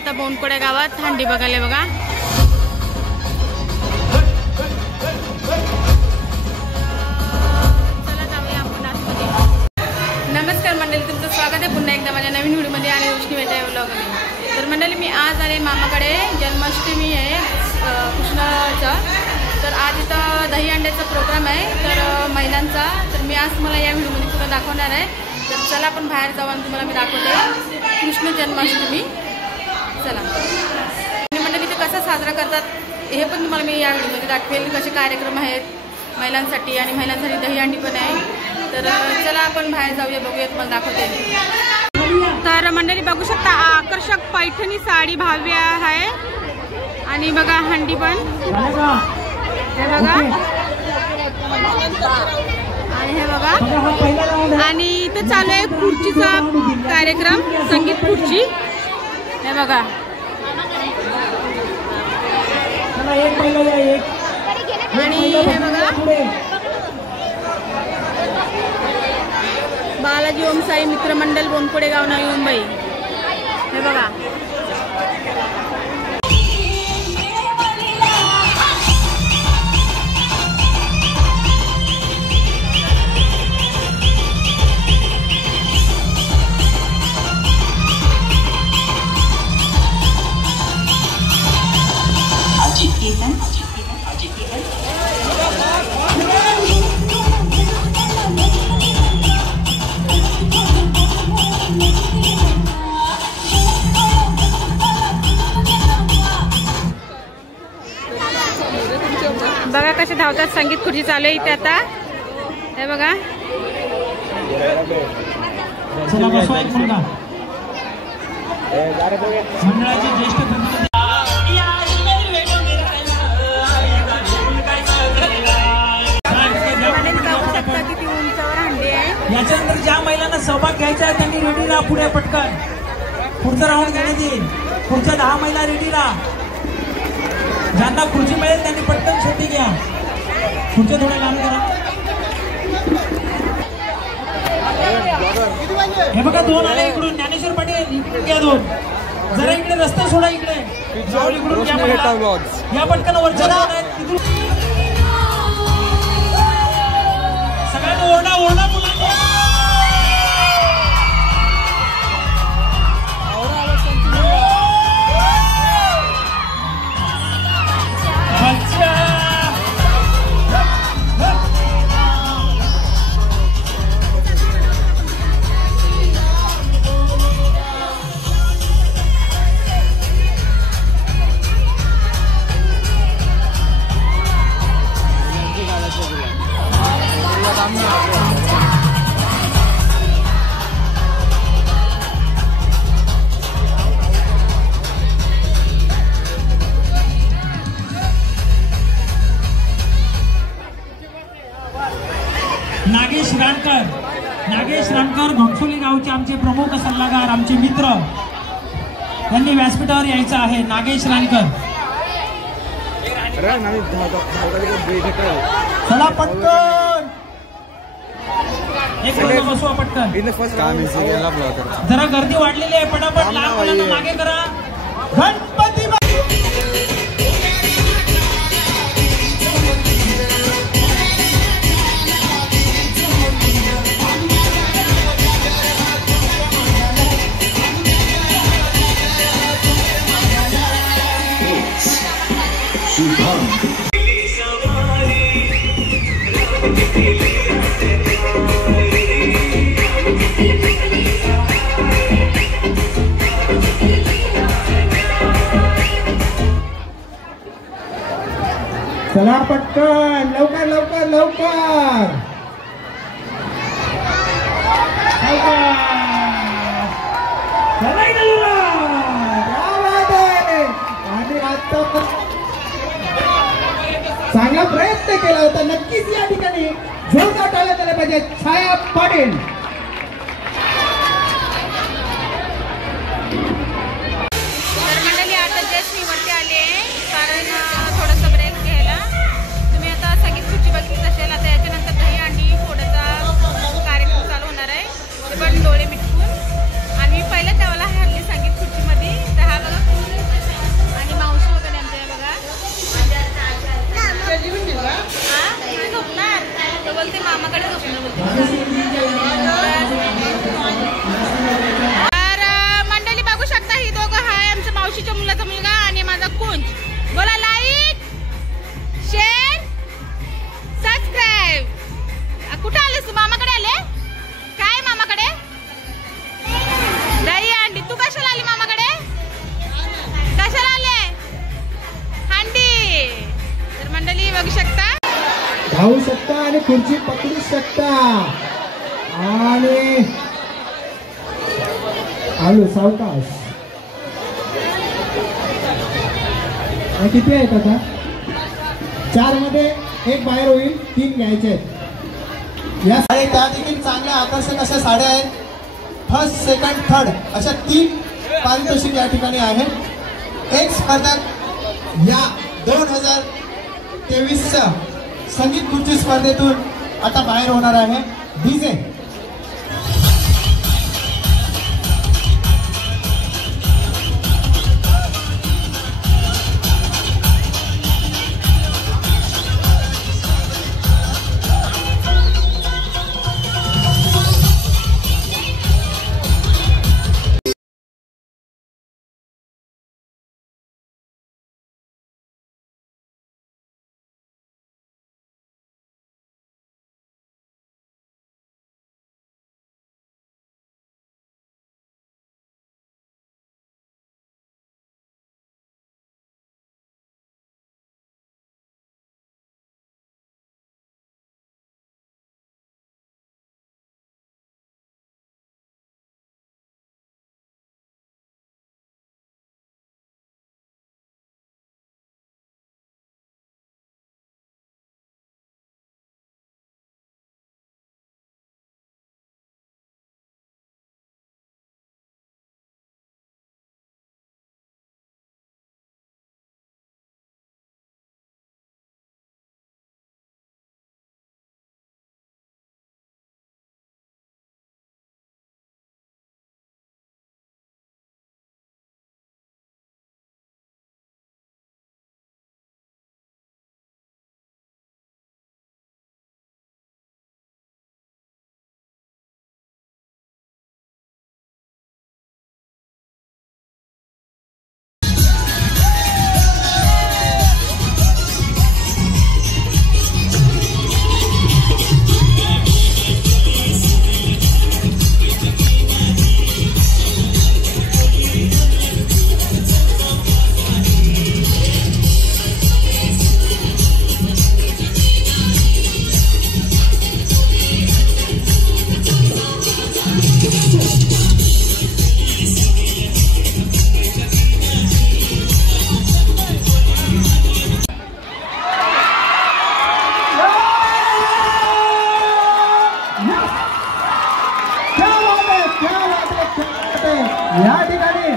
आता बोनकोडे गावात हंडी बघायला बघा। चला जाऊया आपण आतमध्ये। नमस्कार मंडळी, तुमचं स्वागत आहे पुन्हा एकदा माझ्या नवीन व्हिडिओमध्ये आणि रोशनी भेटाय व्लॉगमध्ये। तर मंडळी मी आज आले मामाकडे, जन्माष्टमी आहे कृष्णाचा। तर आज इथं दही अंड्याचा प्रोग्राम आहे तर महिलांचा। तर मी आज तुम्हाला या व्हिडिओमध्ये पुन्हा दाखवणार आहे। तर चला आपण बाहेर जाऊ आणि तुम्हाला मी दाखवते कृष्ण जन्माष्टमी। चला मंडळी ते कसं साजरा करतात हे पण तुम्हाला मी या व्हिडिओमध्ये दाखवेल। कसे कार्यक्रम आहेत महिलांसाठी आणि महिलांसाठी दही अंडी पण आहे। तर चला आपण बाहेर जाऊया, बघूया, तुम्हाला दाखवते। तर मंडळी बघू शकता आकर्षक पैठणी साडी भव्य आहे आणि बघा हंडी पण हे बघा आणि हे बघा। आणि इथं चालू आहे खुर्चीचा कार्यक्रम, संगीत खुर्ची। हे बघा आणि हे बघा बालाजी ओम साई मित्रमंडल बोनकोडे गाव नवी मुंबई। हे बघा बघा कसे धावतात, संगीत खुर्ची चालू आहे इथे आता। हे बघा मंडळाचे ज्येष्ठ किती उंचावर हंडी आहे। याच्यानंतर ज्या महिलांना सहभाग घ्यायचा आहे त्यांनी रेडी राहा, पुढे पटकन पुढचा राऊंड घेण्यात येईल। पुढच्या 10 महिला रेडी राहा। ज्यांना खुर्ची मिळेल त्यांनी पटकन छोटी घ्या, खुर्च्या थोड्या लांब करा। हे बघा 2 आले इकडून, ज्ञानेश्वर पाटील इकडून घ्या 2। जरा इकडे रस्ता सोडा, इकडे इकडून या पटकन वरच्या सगळ्यांना ओरडा ओरडा मुलांना। नागेश रानकर घोंगसोली गावचे आमचे प्रमुख सल्लागार, आमचे मित्र, यांनी व्यासपीठावर यायचं आहे। नागेश रानकर चला पटकन एक बसवा पटकन। जरा गर्दी वाढलेली आहे, पटापट लहान मुलांना मागे करा। गणपती चला पटकन, लवकर लवकर लवकर आणि आता चांगला प्रयत्न केला होता, नक्कीच या ठिकाणी जोरदार टाळ्या झाल्या पाहिजे। छाया पाटील वरती आली आहे कारण थोडासा ब्रेक घ्यायला। तुम्ही आता संगीत खुर्ची बघितली असेल, आता याच्यानंतर दही अंडी फोडायचा कार्यक्रम चालू होणार आहे। पण डोळे मिटकून आणि मी पहिल्या त्यावेळेला हल्ली संगीत खुर्चीमध्ये, तर हा बघा तर मंडळी बघू शकता, ही दोघं आहे आमच्या मावशीच्या मुलाचा मुलगा आणि माझा कुंज. बोला लाईक, शेअर, सबस्क्राईब. कुठे आलेस तू? मामाकडे आले काय? मामाकडे दही अंडी. तू कशाला आली मामाकडे? कशाला आले? हंडी. तर मंडळी बघू शकता, धावू शकता आणि खुर्ची पकडू शकता. आणि आलो सावकाश. किती आहेत आता? 4 मध्ये 1 बाहेर होईल, 3 घ्यायचे आहेत. या साड्या त्या देखील चांगल्या आकर्षक अशा साड्या आहेत. फर्स्ट, सेकंड, थर्ड अशा 3 पारितोषिक या ठिकाणी आहेत. एक स्पर्धक या 2023च्या संगीत खुर्ची स्पर्धेतून आता बाहेर होणार आहे. डीजे या ठिकाणी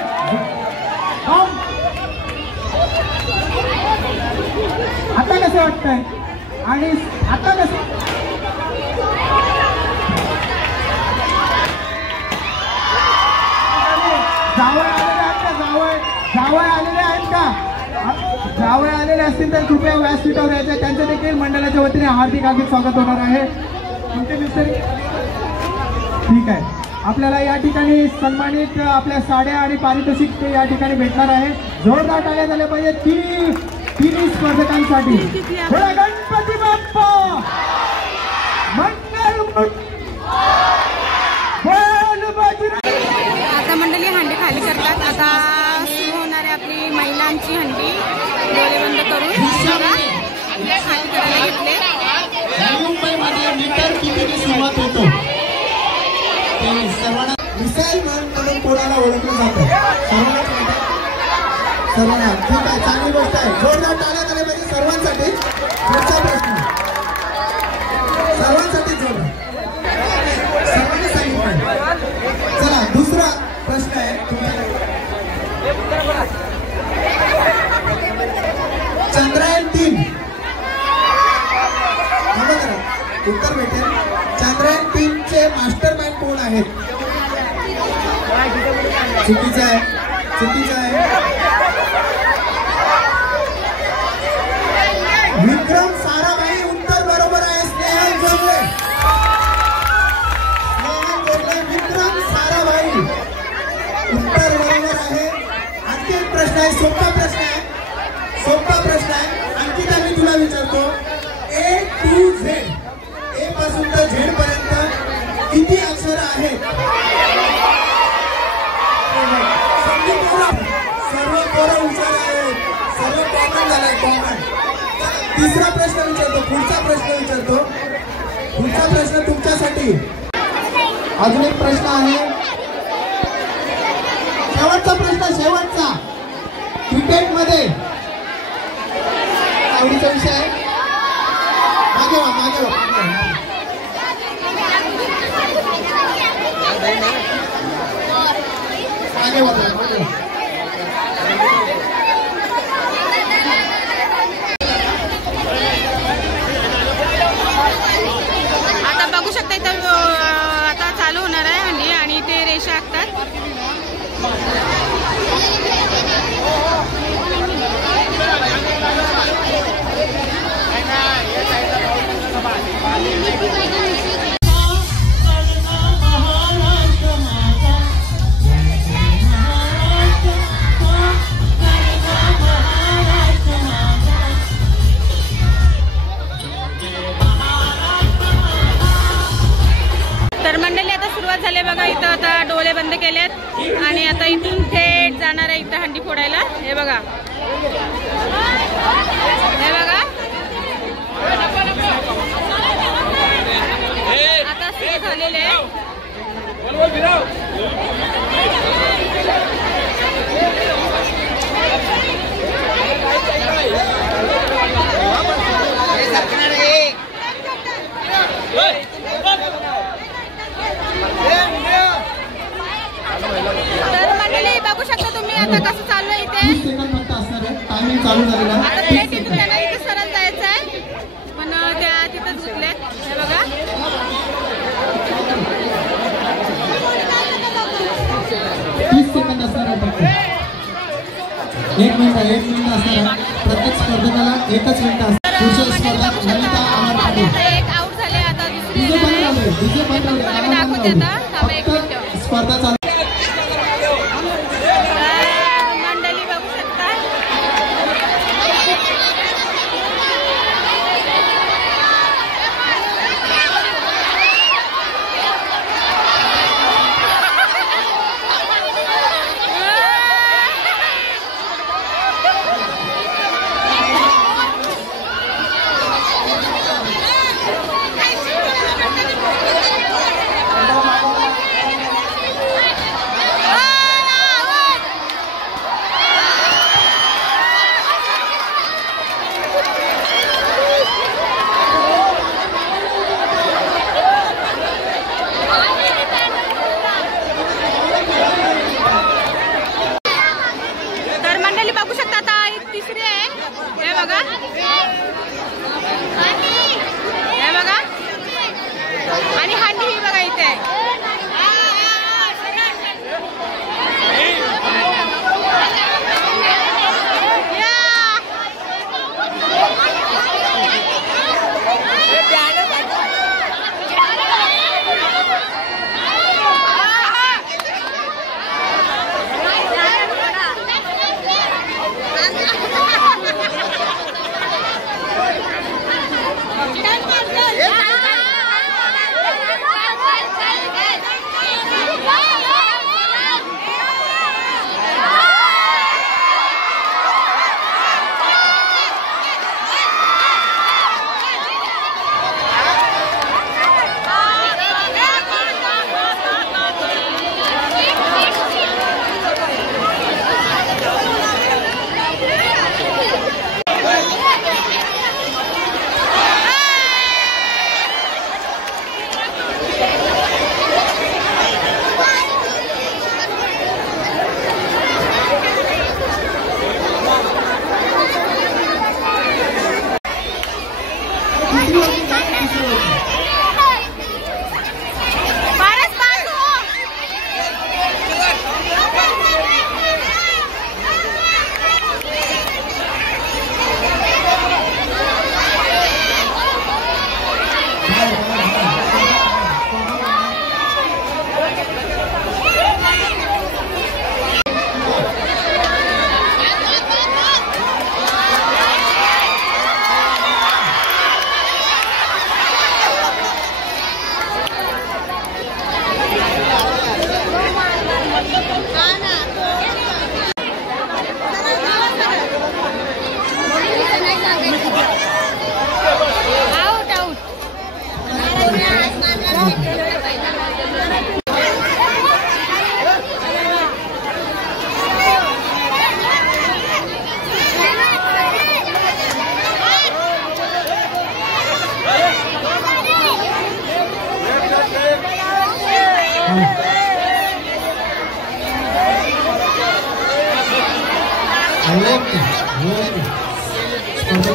आता कसं वाटतंय आणि आता कसं जावळ आलेले आहेत का? जावळ आलेले असतील तर कृपया व्यासपीठावर यायचं. त्यांचं देखील मंडळाच्या वतीने हार्दिक स्वागत होणार आहे. तुमचे मिस्टर ठीक आहे. आपल्याला या ठिकाणी सन्मानित आपल्या साड्या आणि पारितोषिक ते या ठिकाणी भेटणार आहे. जोरदार टाळ्या झाल्या पाहिजे तिन्ही स्पर्धकांसाठी. गणपती बाप्पा मंगल. आता मंडळी हंडी खाली करतात. आता सुरू होणार आहे आपली महिलांची हंडी. डोळे बंद करून खाली करायला घेतले. सुरुवात होतो सर्वांना मिसाईल म्हणून कोणाला ओळखलं जातं. सर्वांना ठीक आहे, चांगली गोष्ट आहे. जोरदार टाळ्या झाल्या पाहिजे सर्वांसाठी. पुढचा प्रश्न सर्वांसाठी जोरदार सर्वांनी सांगितलं. चला दुसरा प्रश्न आहे चंद्रयान 3 उत्तर भेटेल. चंद्रयान 3 चे मास्टर माइंड कोण आहेत? चुकीचं आहे, चुकीचं आहे. विक्रम साराभाई उत्तर बरोबर आहे. स्नेहल जोगले झेड, ए पासून तर झेड पर्यंत किती अक्षर आहेत? सर्व पोरं हुशार आहेत, सर्व कॉमन झालाय, कॉमन. तिसरा प्रश्न विचारतो, पुढचा प्रश्न विचारतो. पुढचा प्रश्न तुमच्यासाठी. अजून एक प्रश्न आहे, शेवटचा प्रश्न, शेवटचा. क्रिकेटमध्ये आवडीचा विषय आहे, मागे वा, मागे वा. मागे वा, मागे वा. आता बघू शकता इथं आता चालू होणार आहे हंडी आणि ते रेषा आखतात. तर मंडळी आता सुरुवात झाली बघा. इथं आता डोळे बंद केलेत आणि आता इथून थेट जाणार आहे इथं हंडी फोडायला. हे बघा, हे बघा, आता सुरू झालेले आहे. तर मंडळी बघू शकता तुम्ही आता कसं चालू आहे इथे. 30 सेकंद फक्त असणार आहे, टायमिंग चालू झालेला आता थेट इथून त्यांना इथे सरळ जायचं आहे पण त्या तिथं झुकलेत. हे बघा, 30 सेकंद असणार आहे फक्त. 1 मिनिट असणार आहे. प्रत्येक स्पर्धकाला 1च मिनिट असणार. पुढच्या स्पर्धक ललिता अमर पाटील. एक आउट झाले, आता दुसरी डीजे येणार बंद आहे. राहू दे, डीजे बंद राहू दे. तुम्हाला मी दाखवते आता. थांबा एक मिनिट. स्पर्धा चालू. मंडळी बघू शकता.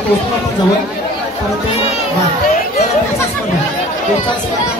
पोहोचलो आपण जवळ, परंतु पुढचा स्पर्धा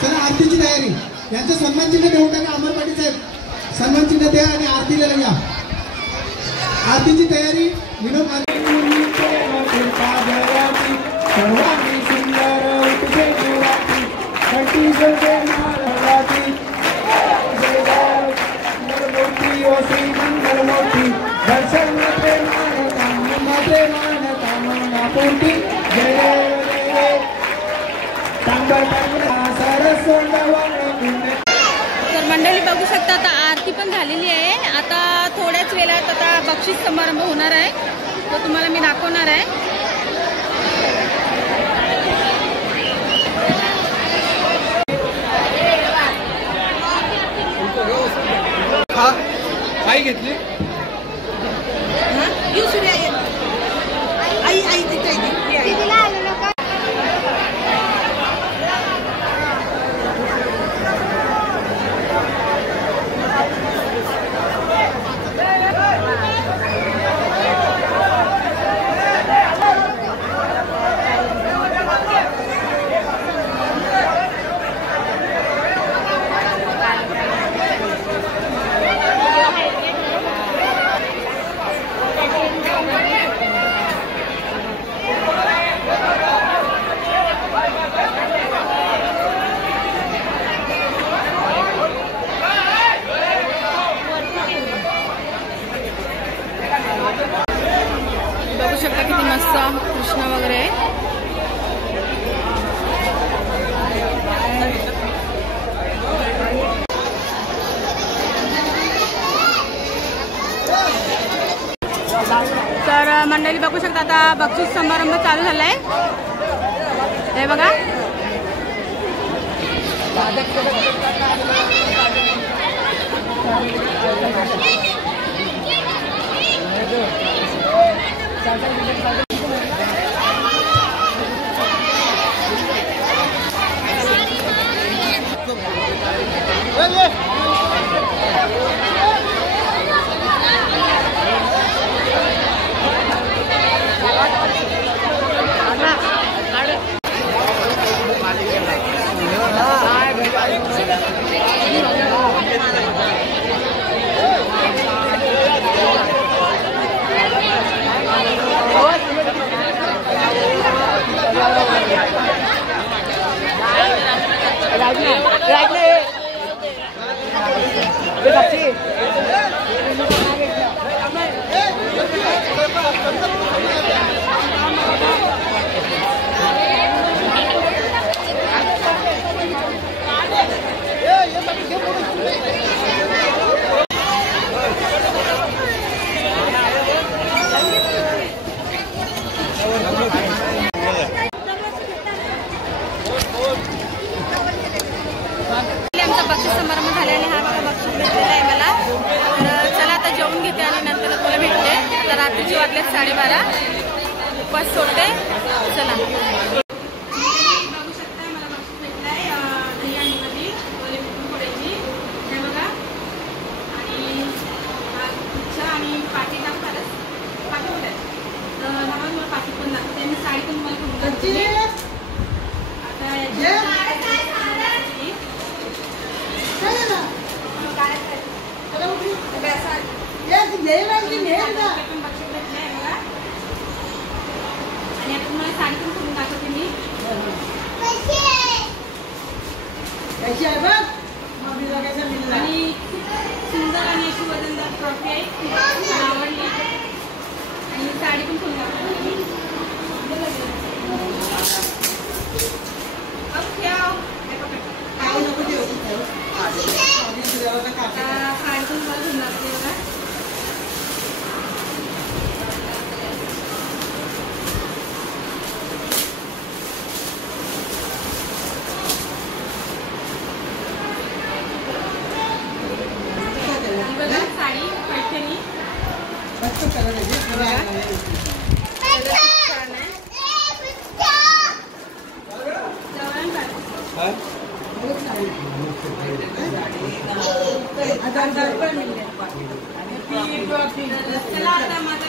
चला आरतीची तयारी, यांचं सन्मान चिन्ह देऊन टाका. अमर पाटील साहेब सन्मान चिन्ह द्या आणि आरतीला या. आरतीची तयारी विनोद सर्वांनी सुंदर उठे मंगलमूर्ती दर्शन पूर्ती जय तर मंडळी बघू शकता आता आरती पण झालेली आहे. आता थोड्याच वेळात आता बक्षीस समारंभ होणार आहे, तो तुम्हाला मी दाखवणार आहे. आई घेतली बघू शकता किती मस्त कृष्ण वगैरे आहे. तर मंडळी बघू शकता आता बक्षीस समारंभ चालू झालाय. हे बघा बक्षीस समारंभ झाल्याने हा बक्षीस भेटलेला आहे मला. तर चला आता जेवून घेते आणि नंतर तुला भेटते. तर रात्रीची वाजले 12:30. उपवास सोडते. चला बघू शकता मला बक्षीस भेटलं आहे दही आणि भाजी पुरणपोळीची. हे बघा आणि इच्छा आणि पाठी टाकतातच पाठी कुठे तर मला पाठी पण लागते. मी साडी पण मला आणि आता तुम्हाला साडी पण करून दाखवते मी. आणि सुंदर आणि अशी वजनदार ट्रॉफी आहे. मला आवडली आणि साडी पण करून दाखवते मी. साडी पण मला घेऊन लागते बघा. बघा साडी पैठणी छान आहे. चला आता माझा